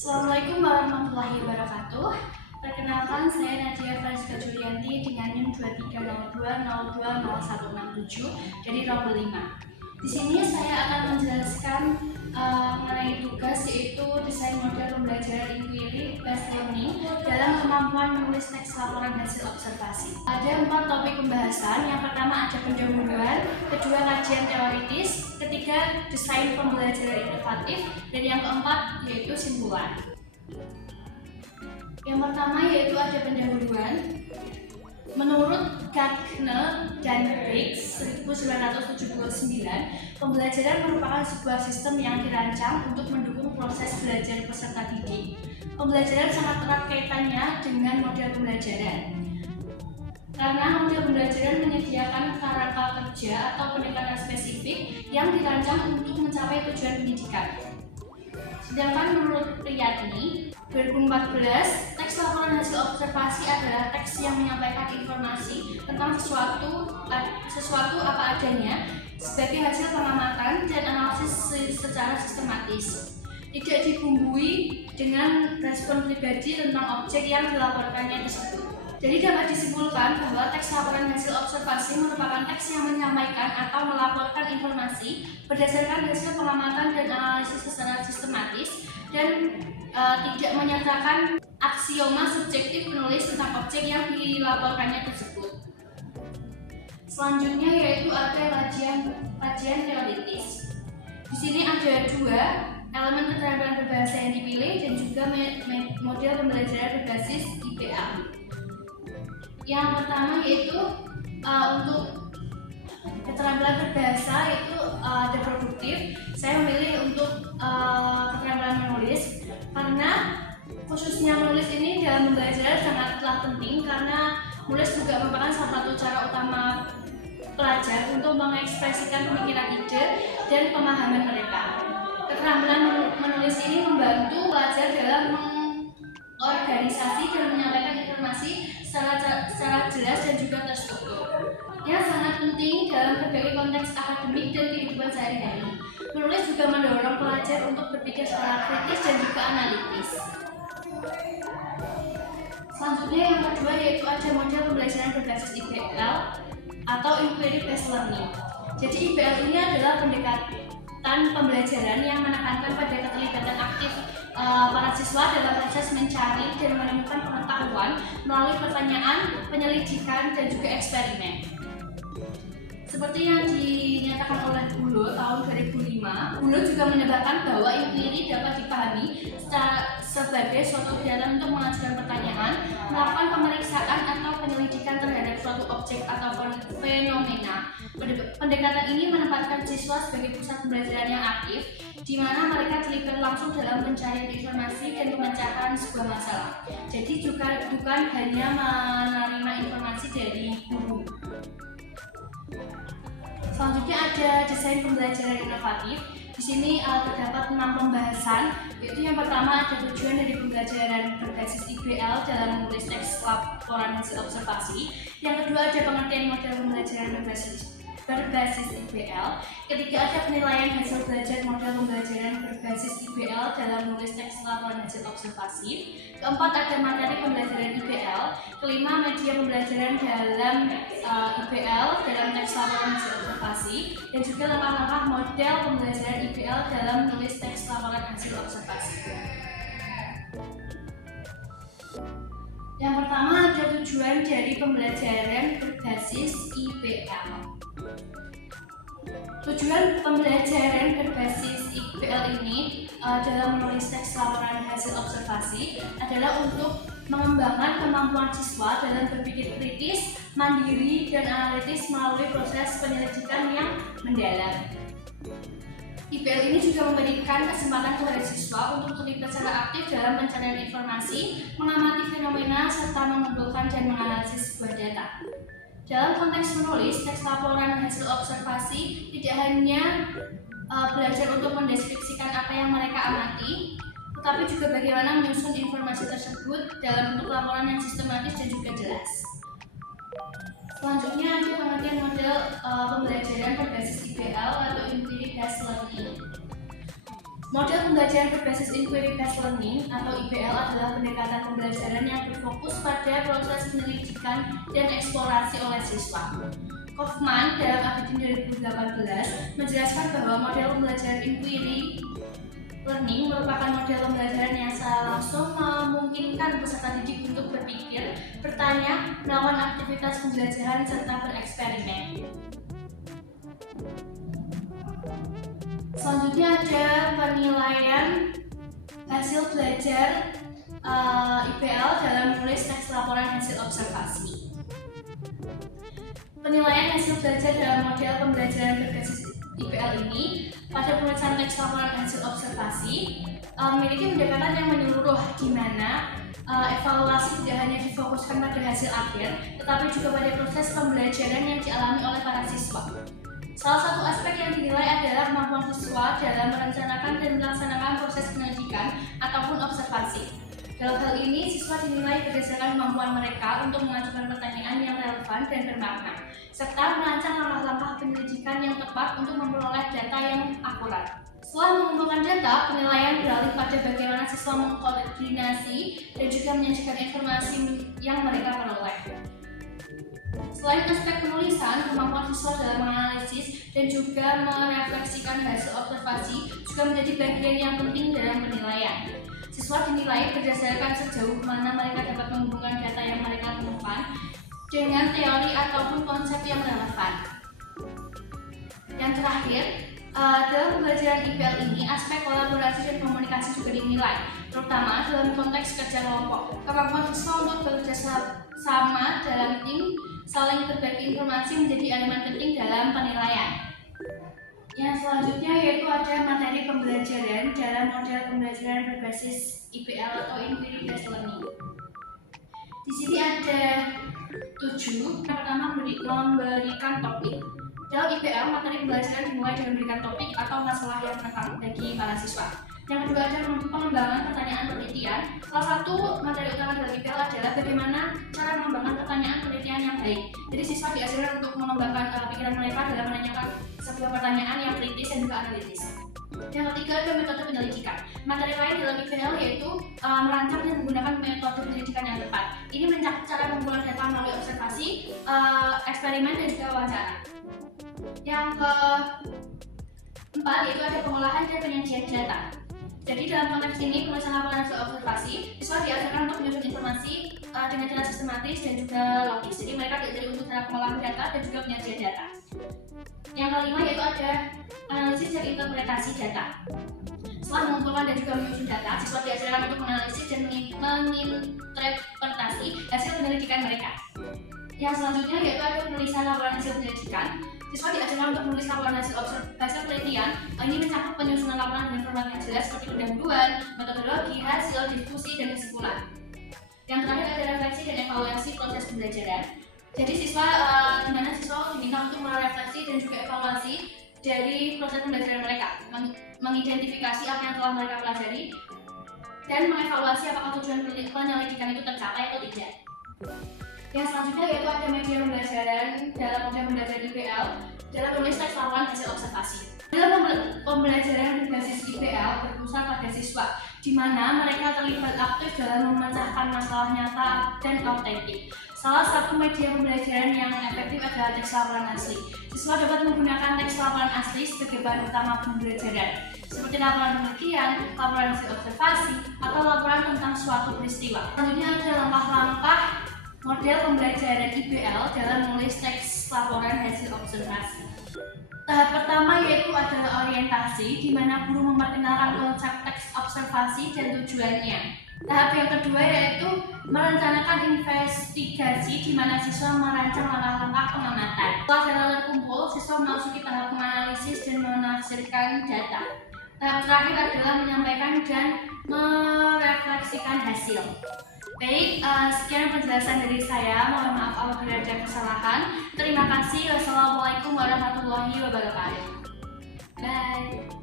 Assalamualaikum warahmatullahi wabarakatuh. Perkenalkan, saya Nadia Francisca Julianti dengan NIM 2302020167 dari Rombel 5. Di sini saya akan menjelaskan mengenai tugas, yaitu desain model pembelajaran inquiry based learning dalam kemampuan menulis teks laporan hasil observasi. Ada 4 topik pembahasan. Yang pertama ada pendahuluan, kedua kajian teoritis, ketiga desain pembelajaran inovatif, dan yang keempat yaitu simpulan. Yang pertama yaitu ada pendahuluan. Menurut Gardner dan Briggs 1979, pembelajaran merupakan sebuah sistem yang dirancang untuk mendukung proses belajar peserta didik. Pembelajaran sangat erat kaitannya dengan model pembelajaran, karena model pembelajaran menyediakan kerangka kerja atau pendekatan spesifik yang dirancang untuk mencapai tujuan pendidikan. Sedangkan menurut Priyatni 2014, teks laporan hasil observasi adalah teks yang menyampaikan informasi tentang sesuatu apa adanya sebagai hasil pengamatan dan analisis secara sistematis, tidak dibumbui dengan respon pribadi tentang objek yang dilaporkannya tersebut. Jadi dapat disimpulkan bahwa teks laporan hasil observasi merupakan teks yang menyampaikan atau melaporkan informasi berdasarkan hasil pengamatan dan analisis secara sistematis dan tidak menyatakan aksioma subjektif penulis tentang objek yang dilaporkannya tersebut. Selanjutnya yaitu ada kajian teoritis. Di sini ada 2 elemen keterampilan berbahasa yang dipilih dan juga model pembelajaran berbasis IPA. Yang pertama yaitu untuk keterampilan berbahasa itu ada produktif. Saya memilih untuk keterampilan menulis karena khususnya menulis ini dalam pembelajaran sangatlah penting, karena menulis juga merupakan salah satu cara utama pelajar untuk mengekspresikan pemikiran, ide, dan pemahaman mereka. Keterampilan menulis ini membantu pelajar dalam mengorganisasi dan menyampaikan informasi secara jelas dan juga terstruktur, yang sangat penting dalam berbagai konteks akademik dan kehidupan sehari-hari. Menulis juga mendorong pelajar untuk berpikir secara kritis dan juga analitis. Selanjutnya yang kedua yaitu ada model pembelajaran berbasis IPL atau Inquiry Based Learning. Jadi IPL ini adalah pendekatan pembelajaran yang menekankan pada keterlibatan aktif para siswa dalam proses mencari dan menemukan pengetahuan melalui pertanyaan, penyelidikan, dan juga eksperimen. Seperti yang dinyatakan oleh Bulo tahun 2005, Bulo juga menambahkan bahwa inquiry dapat dipahami sebagai suatu kegiatan untuk mengajukan pertanyaan, melakukan pemeriksaan atau penyelidikan terhadap suatu objek atau fenomena. Pendekatan ini menempatkan siswa sebagai pusat pembelajaran yang aktif, di mana mereka terlibat langsung dalam pencarian informasi dan pemecahan sebuah masalah. Jadi juga bukan hanya menerima informasi dari guru. Selanjutnya ada desain pembelajaran inovatif. Di sini terdapat 6 pembahasan, yaitu yang pertama ada tujuan dari pembelajaran berbasis IBL dalam menulis teks laporan hasil observasi. Yang kedua ada pengertian model pembelajaran berbasis IBL. Ketiga ada penilaian hasil belajar model pembelajaran berbasis IBL dalam menulis teks laporan hasil observasi. Keempat ada materi pembelajaran IBL. Kelima media pembelajaran dalam IBL dalam teks laporan hasil observasi, dan juga langkah-langkah model pembelajaran IBL dalam menulis teks laporan hasil observasi. Yang pertama ada tujuan dari pembelajaran berbasis IBL. Tujuan pembelajaran berbasis IBL ini dalam menulis teks laporan hasil observasi adalah untuk mengembangkan kemampuan siswa dalam berpikir kritis, mandiri, dan analitis melalui proses penyelidikan yang mendalam. IBL ini juga memberikan kesempatan kepada siswa untuk terlibat secara aktif dalam pencarian informasi, mengamati fenomena, serta mengumpulkan dan menganalisis sebuah data. Dalam konteks menulis teks laporan hasil observasi, tidak hanya belajar untuk mendeskripsikan apa yang mereka amati, tetapi juga bagaimana menyusun informasi tersebut dalam bentuk laporan yang sistematis dan juga jelas. Selanjutnya ada pengertian model pembelajaran berbasis IBL atau Inquiry Based Learning. Model pembelajaran berbasis Inquiry Based Learning atau IBL adalah pendekatan pembelajaran yang berfokus pada proses penyelidikan dan eksplorasi oleh siswa. Kaufman dalam Abidin 2018 menjelaskan bahwa model pembelajaran Inquiry Learning merupakan model pembelajaran yang secara langsung memungkinkan peserta didik untuk berpikir, bertanya, melakukan aktivitas pembelajaran, serta bereksperimen. Selanjutnya ada penilaian hasil belajar IBL dalam menulis teks laporan hasil observasi. Penilaian hasil belajar dalam model pembelajaran berbasis IBL ini pada penulisan teks laporan hasil observasi memiliki pendekatan yang menyeluruh, di mana evaluasi tidak hanya difokuskan pada hasil akhir, tetapi juga pada proses pembelajaran yang dialami oleh para siswa. Salah satu aspek yang dinilai adalah kemampuan siswa dalam merencanakan dan melaksanakan proses penyelidikan ataupun observasi. Dalam hal ini, siswa dinilai berdasarkan kemampuan mereka untuk mengajukan pertanyaan yang relevan dan bermakna, serta merancang langkah-langkah penyelidikan yang tepat untuk memperoleh data yang akurat. Setelah mengumpulkan data, penilaian beralih pada bagaimana siswa mengkoordinasi dan juga menyajikan informasi yang mereka peroleh. Selain aspek penulisan, kemampuan siswa dalam menganalisis dan juga merefleksikan hasil observasi juga menjadi bagian yang penting dalam penilaian. Siswa dinilai berdasarkan sejauh mana mereka dapat menghubungkan data yang mereka temukan dengan teori ataupun konsep yang relevan. Yang terakhir, dalam pembelajaran IBL ini, aspek kolaborasi dan komunikasi juga dinilai, terutama dalam konteks kerja kelompok. Kemampuan siswa untuk bekerja sama dalam tim, saling berbagi informasi menjadi elemen penting dalam penilaian. Yang selanjutnya yaitu ada materi pembelajaran dalam model pembelajaran berbasis IBL atau Inquiry Based Learning. Di sini ada 7. Yang pertama, memberikan topik. Dalam IBL, materi pembelajaran dimulai dengan memberikan topik atau masalah yang menekang bagi para siswa. Yang kedua ada pengembangan pertanyaan penelitian. Salah satu materi utama dalam IBL adalah bagaimana cara mengembangkan pertanyaan penelitian yang baik. Jadi siswa diajarkan untuk mengembangkan pikiran mereka dalam menanyakan sebuah pertanyaan yang kritis dan juga analitis. Yang ketiga ada metode penyelidikan. Materi lain dalam IBL yaitu merancang dan menggunakan metode penyelidikan yang tepat. Ini mencakup cara mengumpulkan data melalui observasi, eksperimen dan juga wawancara. Yang keempat yaitu ada pengolahan dan penyajian data. Jadi dalam konteks ini, penulisan laporan hasil observasi, siswa diajarkan untuk menyusun informasi dengan cara sistematis dan juga logis. Jadi mereka diajari untuk cara pengolahan data dan juga penyajian data. Yang kelima yaitu ada analisis dan interpretasi data. Setelah mengumpulkan dan juga menyusun data, siswa diajarkan untuk menganalisis dan menginterpretasi hasil penyelidikan mereka. Yang selanjutnya yaitu ada penulisan laporan hasil penyelidikan. Siswa diajarkan untuk menulis laporan hasil penelitian. Ini mencakup penyusunan laporan dengan format yang jelas seperti pendahuluan, metodologi, hasil, diskusi, dan kesimpulan. Yang terakhir ada refleksi dan evaluasi proses pembelajaran. Jadi di mana siswa diminta untuk merefleksi dan juga evaluasi dari proses pembelajaran mereka, mengidentifikasi apa yang telah mereka pelajari, dan mengevaluasi apakah tujuan penyelidikan itu tercapai atau tidak. Yang selanjutnya yaitu ada media pembelajaran dalam model pembelajaran IBL dalam menulis teks laporan hasil observasi. Dalam pembelajaran berbasis IBL berpusat pada siswa, di mana mereka terlibat aktif dalam memecahkan masalah nyata dan autentik. Salah satu media pembelajaran yang efektif adalah teks laporan asli. Siswa dapat menggunakan teks laporan asli sebagai bahan utama pembelajaran, seperti laporan penelitian, laporan hasil observasi, atau laporan tentang suatu peristiwa. Selanjutnya ada langkah-langkah model pembelajaran IBL dalam menulis teks laporan hasil observasi. Tahap pertama yaitu adalah orientasi, di mana guru memperkenalkan konsep teks observasi dan tujuannya. Tahap yang kedua yaitu merencanakan investigasi, di mana siswa merancang langkah-langkah pengamatan. Setelah data terkumpul, siswa memasuki tahap menganalisis dan menafsirkan data. Tahap terakhir adalah menyampaikan dan merefleksikan hasil. Baik, sekian penjelasan dari saya. Mohon maaf apabila ada kesalahan. Terima kasih. Wassalamualaikum warahmatullahi wabarakatuh. Bye.